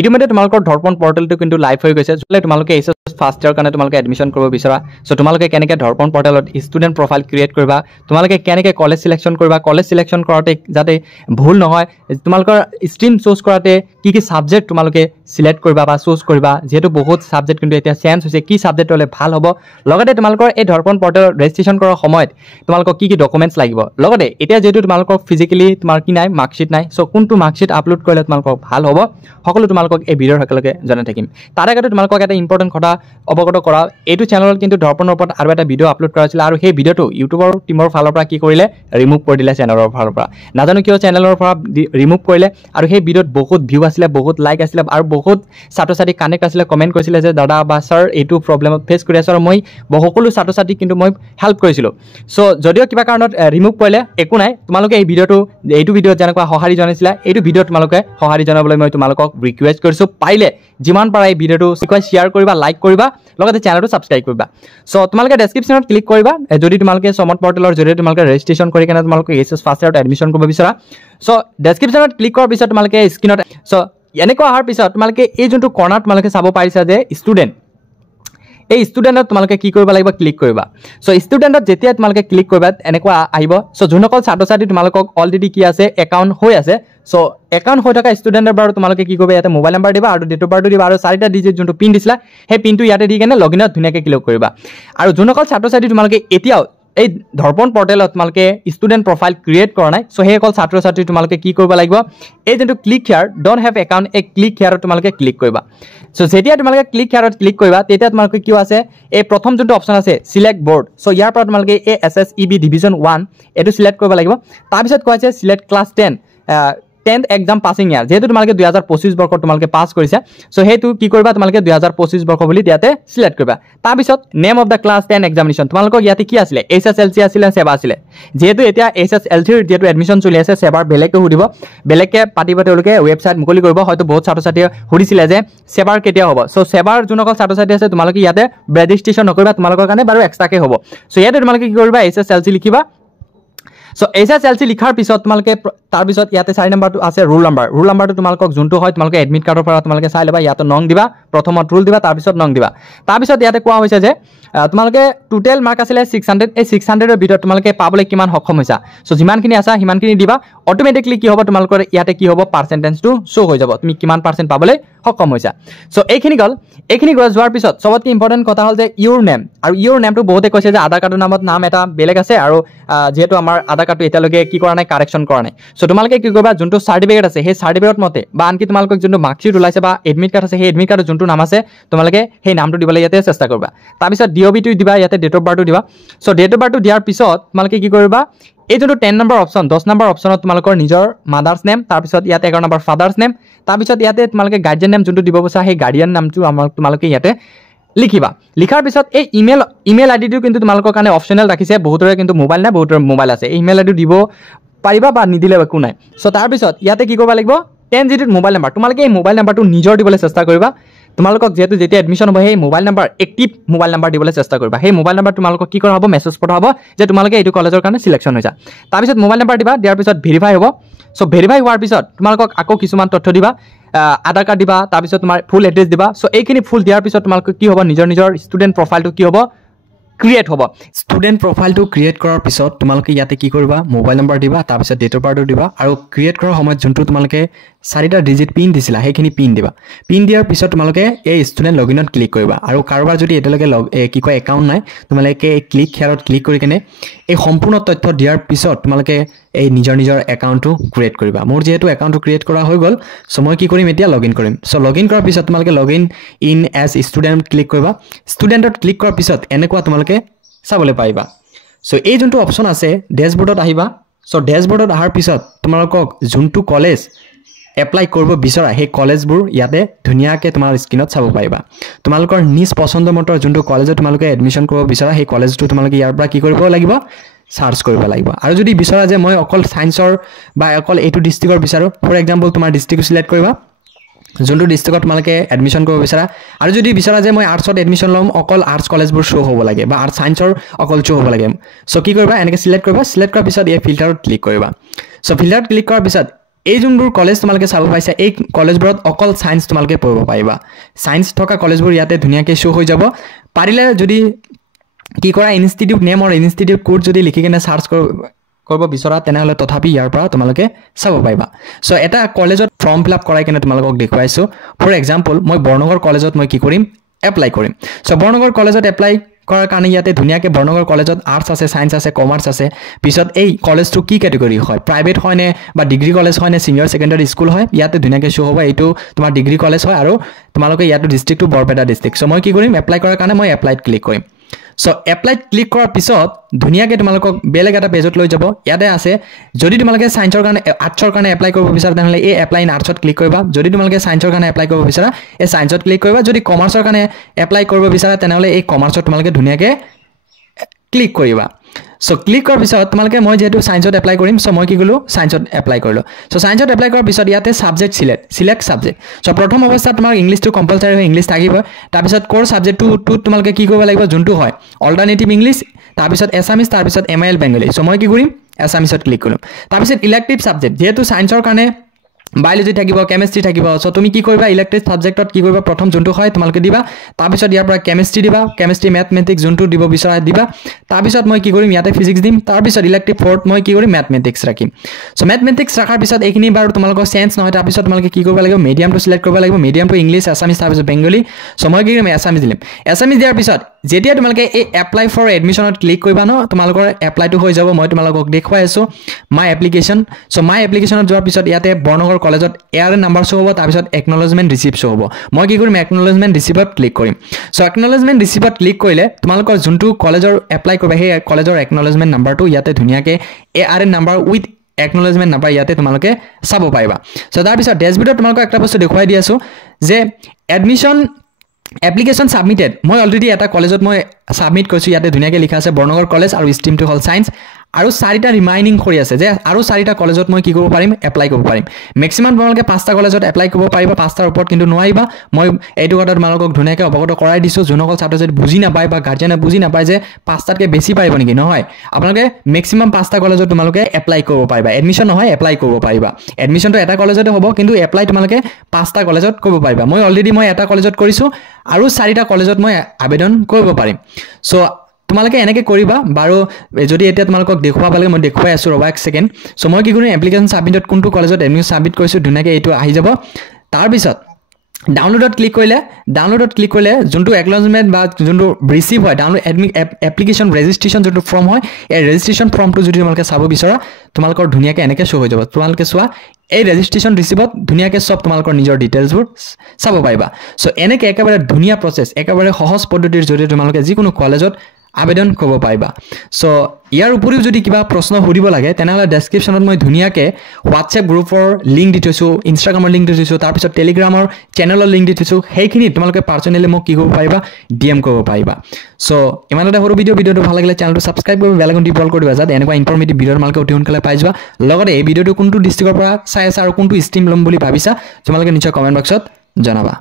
ইতিমধ্যে তোমালোকৰ দৰ্পণ পৰ্টেলটো কিন্তু লাইভ হৈ গৈছে যদি তোমালোকে এইচএছ ফাৰ্ষ্ট ইয়াৰ কাৰণে তোমালোকে এডমিশ্যন কৰিব বিচাৰা সো তোমালোকে কেনেকৈ দৰ্পণ পৰ্টেলত ষ্টুডেণ্ট প্ৰফাইল ক্ৰিয়েট কৰিবা তোমালোকে কেনেকৈ কলেজ সিলেকশ্যন কৰিবা কলেজ সিলেকশ্যন কৰাতে যাতে ভুল নহয় তোমালোকৰ ষ্ট্ৰীম চুজ কৰাতে কি সাবজেক্ট তোমালোকে সিলেক্ট কৰিবা বা চুজ কৰিবা যেহেতু বহুত সাবজেক্ট কিন্তু এতিয়া চেঞ্জ হৈছে কি সাবজেক্ট হলে ভাল হ'ব লগতে তোমালোকৰ এই দৰ্পণ পৰ্টেল ৰেজিষ্ট্ৰেচন কৰাৰ সময়ত তোমালোকক কি ডকুমেণ্টছ লাগিব লগতে এতিয়া যেহেতু তোমালোকক ফিজিক্যালি তোমাৰ কি নাই মাৰ্কশিট নাই সো কোনটো মাৰ্কশিট আপলোড কৰিলে তোমালোকক ভাল হ'ব সকলো তোমালোকক এই ভিডিঅ'ৰ একেলগে জনাই থাকিম তাৰ আগতে তোমালোকক এটা ইম্পৰ্টেণ্ট কথা অৱগত কৰা এইটো চেনেলত কিন্তু দৰ্পণৰ ওপৰত আৰু এটা ভিডিঅ' আপলোড কৰা হৈছিল আৰু সেই ভিডিঅ'টো ইউটিউবৰ টিমৰ ফালৰ পৰা কি কৰিলে ৰিমুভ কৰি দিলে চেনেলৰ ফালৰ পৰা নাজানো কিয় চেনেলৰ পৰা ৰিমুভ কৰিলে আৰু সেই ভিডিঅ'ত বহুত ভিউ আছিলে বহুত লাইক আছিলে আৰু বহুত ছাত্ৰ ছাত্ৰী কানেক্ট আছিলে কমেণ্ট কৰিছিলে যে দাদা বা ছাৰ এইটো প্ৰব্লেমত ফেচ কৰি আছোঁ আৰু মই সকলো ছাত্ৰ ছাত্ৰীক কিন্তু মই হেল্প কৰিছিলোঁ সো যদিও কিবা কাৰণত ৰিমুভ কৰিলে একো নাই তোমালোকে এই ভিডিঅ'টো এইটো ভিডিঅ'ত যেনেকুৱা সঁহাৰি জনাইছিলা এইটো ভিডিঅ'ত তোমালোকে সঁহাৰি জনাবলৈ মই তোমালোকক ৰিকুৱেষ্ট কৰিছোঁ পাৰিলে যিমান পাৰা এই ভিডিঅ'টো শ্বেয়াৰ কৰিবা লাইক কৰিবা লগতে চেনেলটো ছাবস্ক্ৰাইব কৰিবা সো তোমালোকে ডেছক্ৰিপশ্যনত ক্লিক কৰিবা যদি তোমালোকে সমৰ্থ পৰ্টেলৰ জৰিয়তে তোমালোকে ৰেজিষ্ট্ৰেচন কৰি কেনে তোমালোকে এইচএছ ফাৰ্ষ্ট ইয়াৰত এডমিশ্যন কৰিব বিচাৰা সো ডেছক্ৰিপশ্যনত ক্লিক কৰাৰ পিছত তোমালোকে স্ক্ৰীনত সো এনেকুৱা অহাৰ পিছত তোমালোকে এই যোনটো কৰ্ণাৰত তোমালোকে চাব পাৰিছা যে ষ্টুডেণ্ট এই ষ্টুডেণ্টত তোমালোকে কি কৰিব লাগিব ক্লিক কৰিবা সো ষ্টুডেণ্টত যেতিয়া তোমালোকে ক্লিক কৰিবা এনেকুৱা আহিব সো যোনসকল ছাত্ৰ ছাত্ৰী তোমালোকক অলৰেডি কি আছে একাউণ্ট হৈ আছে সো একাউণ্ট হৈ থকা ষ্টুডেণ্টৰ বাৰু তোমালোকে কি কৰিবা ইয়াতে মোবাইল নাম্বাৰ দিবা আৰু ডেট অফ বাৰ্থটো দিবা আৰু 4টা ডিজিট যোনটো পিন দিছিলা সেই পিনটো ইয়াতে দি কেনে লগইনত ধুনীয়াকৈ ক্লিক কৰিবা আৰু যোনসকল ছাত্ৰ ছাত্ৰী তোমালোকে এতিয়াও এই দৰ্পণ পৰ্টেলত তোমালোকে ষ্টুডেণ্ট প্ৰফাইল ক্ৰিয়েট কৰা নাই সো সেইসকল ছাত্ৰ ছাত্ৰী তোমালোকে কি কৰিব লাগিব এই যোনটো click here don't have account এই ক্লিক হিয়াৰত তোমালোকে ক্লিক কৰিবা সো যেতিয়া তোমালোকে ক্লিক হিয়াৰত ক্লিক কৰিবা তেতিয়া তোমালোকে কি আছে এই প্ৰথম যোনটো অপশ্যন আছে সিলেক্ট বৰ্ড সো ইয়াৰ পৰা তোমালোকে এই SSEB ডিভিজন 1 এটো সিলেক্ট কৰিব লাগিব তাৰপিছত কোৱা আছে select class 10th exam passing year যেহেতু তোমালোকে 2025 বৰ্ষত তোমালোকে পাছ কৰিছা সো হেতু কি কৰিবা তোমালোকে 2025 বৰ্ষ বুলি ইয়াতে সিলেক্ট কৰিবা তাৰপিছত name of the class 10 examination তোমালোকক ইয়াতে কি আছিল SSLC আছিল সেবা আছিল যেহেতু এতিয়া SSLC ৰ যেহেতু এডমিশ্যন চলি আছে সেবাৰ বেলেগকে সুধিব বেলেগকে পাতিব তেওঁলোকে ৱেবছাইট মুকলি কৰিব হয়তো বহুত ছাত্ৰ ছাত্ৰীয়ে সুধিছিলে যে সেবাৰ কেতিয়া হ'ব সো সেবাৰ যোনসকল ছাত্ৰ ছাত্ৰী আছে তোমালোকে ইয়াতে ৰেজিষ্ট্ৰেচন নকৰিবা তোমালোকৰ কাৰণে বাৰু এক্সট্ৰাকে হ'ব সো ইয়াতে তোমালোকে কি কৰিবা SSLC লিখিবা সো SSLC লিখাৰ পিছত তোমালোকে তাৰ পিছত ইয়াতে 4 নম্বৰটো আছে ৰোল নাম্বাৰটো তোমালোকক যোনটো হয় তোমালোকে এডমিট কাৰ্ডৰ পৰা তোমালোকে চাই লবা ইয়াতে নং দিবা প্ৰথমত ৰোল দিবা তাৰ পিছত নং দিবা তাৰ পিছত ইয়াতে কোৱা হৈছে যে তোমালোকে টোটাল মাৰ্ক আছিলে 600 এই 600 ৰ ভিতৰত তোমালোকে পাবলৈ কিমান সক্ষম হৈছা সো যিমানখিনি আছে সিমানখিনি দিবা অটোমেটিকলি কি হ'ব তোমালোকৰ ইয়াতে কি হ'ব পাৰ্চেন্টেজটো শো হৈ যাব তুমি কিমান পাৰ্চেন্ট পাবলৈ সক্ষম হৈছা সো এইখিনি গল যোৱাৰ পিছত সবতকৈ ইম্পৰ্টেন্ট কথা হ'ল যে ইউৰ নেম আৰু ইউৰ নেমটো বহুতে কৈছে যে আধাৰ কাৰ্ডৰ নামত নাম এটা বেলেগ আছে আৰু যেহেতু আমাৰ আধাৰ কাৰ্ডটো এতিয়ালৈকে কি কৰা নাই কাৰেকশ্যন কৰা নাই সো তোমালোকে কি কৰিবা যোনটো সাৰ্টিফিকেট আছে সেই সাৰ্টিফিকেট মতে বা আনকি তোমালোকক যোনটো মাৰ্কশিট ওলাইছে বা এডমিট কাৰ্ড আছে সেই এডমিট কাৰ্ডৰ যোনটো নাম আছে তোমালোকে সেই নামটো দিবলৈ ইয়াতে চেষ্টা কৰিবা তাৰপিছত DOB টো দিবা ইয়াতে ডেট অফ বাৰ্থটো দিবা সো ডেট অফ বাৰ্থটো দিয়াৰ পিছত তোমালোকে কি কৰিবা এই যোনটো 10 নম্বৰ অপশ্যন 10 নম্বৰ অপশ্যনত তোমালোকৰ নিজৰ মাদাৰ্স নেম তাৰপিছত ইয়াতে 11 নম্বৰ ফাদাৰ্স নেম তাৰপিছত ইয়াতে তোমালোকে গাৰ্ডিয়ান নেম যোনটো দিব বিচাৰা সেই গাৰ্ডিয়ান নামটো তোমালোকে ইয়াতে লিখিবা লিখাৰ পিছত এই ইমেইল আইডিটো কিন্তু তোমালোকৰ কাৰণে অপচনেল ৰাখিছে বহুতৰে কিন্তু মোবাইল নাই বহুতৰে মোবাইল আছে এই ইমেইল আইডি দিব পাৰিবা বা নিদিলে একো নাই সো তাৰপিছত ইয়াতে কি কৰিব লাগিব 10 ডিজিট মোবাইল নাম্বাৰ তোমালোকে এই মোবাইল নাম্বাৰটো নিজৰ দিবলৈ চেষ্টা কৰিবা তোমালোকক যেহেতু যেতিয়া এডমিশ্যন হ'ব সেই mobile number active mobile number দিবলৈ চেষ্টা কৰিবা সেই মোবাইল নাম্বাৰ তোমালোকক কি কৰা হ'ব মেছেজ পঠা হ'ব যে তোমালোকে এইটো কলেজৰ কাৰণে সিলেকশ্যন হৈছা তাৰপিছত মোবাইল নাম্বাৰ দিবা দিয়াৰ পিছত ভেৰিফাই হ'ব সো ভেৰিফাই হোৱাৰ পিছত তোমালোকক আকৌ কিছুমান তথ্য দিবা আধাৰ কাৰ্ড দিবা তাৰপিছত তোমাৰ ফুল এড্ৰেছ দিবা সো এইখিনি ফুল দিয়াৰ পিছত তোমালোকক কি হ'ব নিজৰ ষ্টুডেণ্ট প্ৰফাইলটো কি হ'ব ক্ৰিয়েট হ'ব ষ্টুডেণ্ট প্ৰফাইলটো ক্ৰিয়েট কৰাৰ পিছত তোমালোকে ইয়াতে কি কৰিবা মোবাইল নম্বৰ দিবা তাৰপিছত ডেট অফ বাৰ্থটো দিবা আৰু ক্ৰিয়েট কৰাৰ সময়ত যোনটো তোমালোকে 4টা ডিজিট পিন দিছিলা সেইখিনি পিন দিবা পিন দিয়াৰ পিছত তোমালোকে এই ষ্টুডেণ্ট লগইনত ক্লিক কৰিবা আৰু কাৰোবাৰ যদি এতিয়ালৈকে কি কয় একাউণ্ট নাই তোমালোকে এই ক্লিক হিয়াৰত ক্লিক কৰি কেনে এই সম্পূৰ্ণ তথ্য দিয়াৰ পিছত তোমালোকে এই নিজৰ একাউণ্টটো ক্ৰিয়েট কৰিবা মোৰ যেহেতু একাউণ্টটো ক্ৰিয়েট কৰা হৈ গ'ল সো মই কি কৰিম এতিয়া লগইন কৰিম সো লগইন কৰাৰ পিছত তোমালোকে login in as student click কৰিবা ষ্টুডেণ্টত ক্লিক কৰাৰ পিছত এনেকুৱা তোমালোকে চাবলৈ পাৰিবা সো এই যোনটো অপশ্যন আছে ডেশবৰ্ডত আহিবা সো ডেশবৰ্ডত অহাৰ পিছত তোমালোকক যোনটো কলেজ এপ্লাই কৰিব বিচৰা সেই কলেজবোৰ ইয়াতে ধুনীয়াকৈ তোমাৰ স্ক্ৰীনত চাব পাৰিবা তোমালোকৰ নিজ পছন্দ মতে যোনটো কলেজত তোমালোকে এডমিশ্যন কৰিব বিচৰা সেই কলেজটো তোমালোকে ইয়াৰ পৰা কি কৰিব লাগিব সাৰ্চ কৰিব লাগিব আৰু যদি বিচৰা যে মই অকল সায়েন্সৰ বা অকল এইটো ডিস্ট্ৰিক্টৰ বিচাৰো ফৰ এক্সাম্পল তোমাৰ ডিস্ট্ৰিক্ট সিলেক্ট কৰিবা যোনটো ডিস্ট্ৰিক্টত তোমালোকে এডমিশ্যন কৰিব বিচৰা আৰু যদি বিচৰা যে মই আৰ্টছত এডমিশ্যন ল'ম অকল আৰ্টছ কলেজবোৰ শ্ব' হ'ব লাগে বা আৰ্টছ সায়েন্সৰ অকল শ্ব' হ'ব লাগে সো কি কৰিবা এনেকৈ সিলেক্ট কৰিবা সিলেক্ট কৰাৰ পিছত এই ফিল্টাৰত ক্লিক কৰিবা সো ফিল্টাৰত ক্লিক কৰাৰ পিছত এই যোনবোৰ কলেজ তোমালোকে চাব পাইছা এই কলেজবোৰত অকল সায়েন্স তোমালোকে পঢ়িব পাৰিবা সায়েন্স থকা কলেজবোৰ ইয়াতে ধুনীয়াকৈ শো হৈ যাব পাৰিলে যদি কি কৰা ইনষ্টিটিউট নেম আৰু ইনষ্টিটিউট কোড যদি লিখি কেনে সাৰ্চ কৰিব বিচৰা তেনেহলে তথাপি ইয়াৰ পৰা তোমালোকে চাব পাৰিবা সো এটা কলেজত ফৰ্ম ফিলআপ কৰাই কেনে তোমালোকক দেখুৱাইছো ফৰ এক্সাম্পল মই বৰ্ণগৰ কলেজত মই কি কৰিম এপ্লাই কৰিম সো বৰ্ণগৰ কলেজত এপ্লাই কৰাৰ কাৰণে ইয়াতে ধুনীয়াকৈ বৰ্ণগৰ কলেজত আৰ্টছ আছে সায়েন্স আছে কমাৰ্চ আছে পিছত এই কলেজটো কি ক্যাটেগৰী হয় প্ৰাইভেট হয় নে বা ডিগ্ৰী কলেজ হয় নে সিনিয়ৰ সেকেন্ডাৰী স্কুল হয় ইয়াতে ধুনীয়াকৈ শো হ'ব এইটো তোমাৰ ডিগ্ৰী কলেজ হয় আৰু তোমালোকে ইয়াটো ডিস্ট্ৰিক্টটো বৰপেটা ডিস্ট্ৰিক্ট সো মই কি কৰিম এপ্লাই কৰাৰ কাৰণে মই এপ্লাইত ক্লিক কৰিম সো এপ্লাইত ক্লিক কৰাৰ পিছত ধুনীয়াকৈ তোমালোকক বেলেগ এটা পেজত লৈ যাব ইয়াতে আছে যদি তোমালোকে সায়েন্সৰ কাৰণে আৰ্টছৰ কাৰণে এপ্লাই কৰিব বিচাৰা তেনেহলে এই এপ্লাই ইন আৰ্টছত ক্লিক কৰিবা যদি তোমালোকে সায়েন্সৰ কাৰণে এপ্লাই কৰিব বিচাৰা এই সায়েন্সত ক্লিক কৰিবা যদি কমাৰ্চৰ কাৰণে এপ্লাই কৰিব বিচাৰা তেনেহলে এই কমাৰ্চত তোমালোকে ধুনীয়াকৈ ক্লিক কৰিবা সো ক্লিক কৰাৰ পিছত তোমালোকে মই যেহেতু সায়েন্সত এপ্লাই কৰিম সো মই কি কলো সায়েন্সত এপ্লাই কৰিলো সো সায়েন্সত এপ্লাই কৰাৰ পিছত ইয়াতে সাবজেক্ট সিলেক্ট সাবজেক্ট সো প্ৰথম অৱস্থাত তোমাৰ ইংলিশটো কম্পালসৰি হয় ইংলিশ থাকিব তাৰ পিছত কোৰ সাবজেক্টটো তোমালোকে কি কৰিব লাগিব যোনটো হয় অল্টাৰনেটিভ ইংলিশ তাৰ পিছত এছামিজ তাৰ পিছত এমআইএল বেংগলী সো মই কি কৰিম এছামিজত ক্লিক কৰিম তাৰ পিছত ইলেক্টিভ সাবজেক্ট যেহেতু সায়েন্সৰ কাৰণে বায়োলজি থাকিব কেমিষ্ট্ৰি থাকিব সো তুমি কি কৰিবা ইলেক্টিভ সাবজেক্টত কি কৰিবা প্ৰথম যোনটো হয় তোমালোকে দিবা তাৰ পিছত ইয়াৰ পৰা কেমিষ্ট্ৰি দিবা কেমিষ্ট্ৰি ম্যাথমেটিক্স যোনটো দিব বিচৰা দিবা তাৰ পিছত মই কি কৰিম ইয়াতে ফিজিক্স দিম তাৰ পিছত ইলেক্টিভ ফোৰ্থ মই কি কৰিম ম্যাথমেটিক্স ৰাখিম সো ম্যাথমেটিক্স ৰাখাৰ পিছত এইখিনি বাৰু তোমালোকৰ চেঞ্জ নহয় তাৰ পিছত তোমালোকে কি কৰিব লাগিব মিডিয়ামটো সিলেক্ট কৰিব লাগিব মিডিয়ামটো ইংলিশ আছামিজ তাৰ পিছত বেংগলী সো মই কি কৰিম আছামিজ দিম আছামিজ দিয়াৰ পিছত যেতিয়া তোমালোকে এই এপ্লাই ফৰ এডমিশনত ক্লিক কৰিবা ন তোমালোকৰ এপ্লাইটো হৈ যাব মই তোমালোকক দেখুৱাই আছো মাই এপ্লিকেশন সো মাই এপ্লিকেশনত যোৱাৰ পিছত ইয়াতে বৰ্ণগৰ কলেজত এআৰ নাম্বাৰ শো হ'ব তাৰ পিছত একনলেজমেন্ট ৰিসিভ শো হ'ব মই কি কৰিম একনলেজমেন্ট ৰিসিভত ক্লিক কৰিম সো একনলেজমেন্ট ৰিসিভত ক্লিক কৰিলে তোমালোকৰ যোনটো কলেজৰ এপ্লাই কৰিবা সেই কলেজৰ একনলেজমেন্ট নাম্বাৰটো ইয়াতে ধুনীয়াকৈ এআৰ নাম্বাৰ উইথ একনলেজমেন্ট নাম্বাৰ ইয়াতে তোমালোকে চাব পাৰিবা সো তাৰ পিছত ড্যাশবোৰ্ডত তোমালোকক একটা বস্তু দেখুৱাই দি আছো যে এডমিশন এপ্লিকেশন সাবমিটেড মই অলৰেডি এটা কলেজত মই সাবমিট কৰিছো ইয়াতে ধুনীয়াকৈ লিখা আছে বৰ্ণগৰ কলেজ আৰু ষ্ট্ৰীমটো হল সায়েন্স আৰু চাৰিটা ৰিমাইনিং কৰি আছে যে আৰু চাৰিটা কলেজত মই কি কৰিব পাৰিম এপ্লাই কৰিব পাৰিম ম্যাক্সিমাম তোমালোকে পাঁচটা কলেজত এপ্লাই কৰিব পাৰিবা পাঁচটাৰ ওপৰত কিন্তু নোৱাৰিবা মই এইটো কথা তোমালোকক ধুনীয়াকৈ অৱগত কৰাই দিছো যোনসকল ছাত্ৰ-ছাত্ৰী বুজি নাপায় বা গাৰ্জেনে বুজি নাপায় যে পাঁচটাতকৈ বেছি পাৰিব নেকি নহয় আপোনালোকে ম্যাক্সিমাম পাঁচটা কলেজত তোমালোকে এপ্লাই কৰিব পাৰিবা এডমিশন নহয় এপ্লাই কৰিব পাৰিবা এডমিশনটো এটা কলেজতে হ'ব কিন্তু এপ্লাই তোমালোকে পাঁচটা কলেজত কৰিব পাৰিবা মই অলৰেডি মই এটা কলেজত কৰিছো আৰু চাৰিটা কলেজত মই আবেদন কৰিব পাৰিম সো তোমালোকে এনেকৈ কৰিবা বাৰু যদি এতিয়া তোমালোকক দেখুৱাব লাগে মই দেখুৱাই আছো ৰবা এক সেকেন্ড সো মই কি কৰিম এপ্লিকেশন সাবমিটত কোনটো কলেজত এডমিশন সাবমিট কৰিছো ধুনীয়াকৈ এইটো আহি যাব তাৰ পিছত ডাউনলোডত ক্লিক কৰিলে যোনটো একনলেজমেন্ট বা যোনটো ৰিসিভ হয় ডাউনলোড এপ্লিকেশন ৰেজিষ্ট্ৰেচন যোনটো ফৰ্ম হয় এই ৰেজিষ্ট্ৰেচন ফৰ্মটো যদি তোমালোকে চাব বিচৰা তোমালোকৰ ধুনীয়াকৈ এনেকৈ শো হৈ যাব তোমালোকে চোৱা এই ৰেজিষ্ট্ৰেচন ৰিসিভত ধুনীয়াকৈ সব তোমালোকৰ নিজৰ ডিটেইলছবোৰ চাব পাৰিবা সো এনেকৈ একেবাৰে ধুনীয়া প্ৰসেস একেবাৰে সহজ পদ্ধতিৰ জৰিয়তে তোমালোকে যিকোনো কলেজত আবেদন কৰিব পাৰিবা সো ইয়াৰ উপৰিও যদি কিবা প্ৰশ্ন সুধিব লাগে তেনেহলে ডেসক্ৰিপচনত মই ধুনীয়াকৈ WhatsApp গ্ৰুপৰ লিংক দি থৈছো ইনষ্টাগ্ৰামৰ লিংক দি থৈছো তাৰ পিছত টেলিগ্ৰামৰ চেনেলৰ লিংক দি থৈছো সেইখিনি তোমালোকে পাৰ্সোনালি মোক কি কৰিব পাৰিবা ডিএম কৰিব পাৰিবা সো ইমানতে সৰু ভিডিওটো ভাল লাগিলে চেনেলটো সাবস্ক্ৰাইব কৰি বেল আইকনটো টিপল কৰি দিবা যাতে এনেকুৱা ইনফৰমেটিভ ভিডিও তোমালোকে অতি সোনকালে পাই যোৱা লগতে এই ভিডিওটো কোনটো ডিস্ট্ৰিক্টৰ পৰা চাই আছা আৰু কোনটো ষ্ট্ৰীম লম বুলি ভাবিছা তোমালোকে নিশ্চয় কমেন্ট বক্সত জনাবা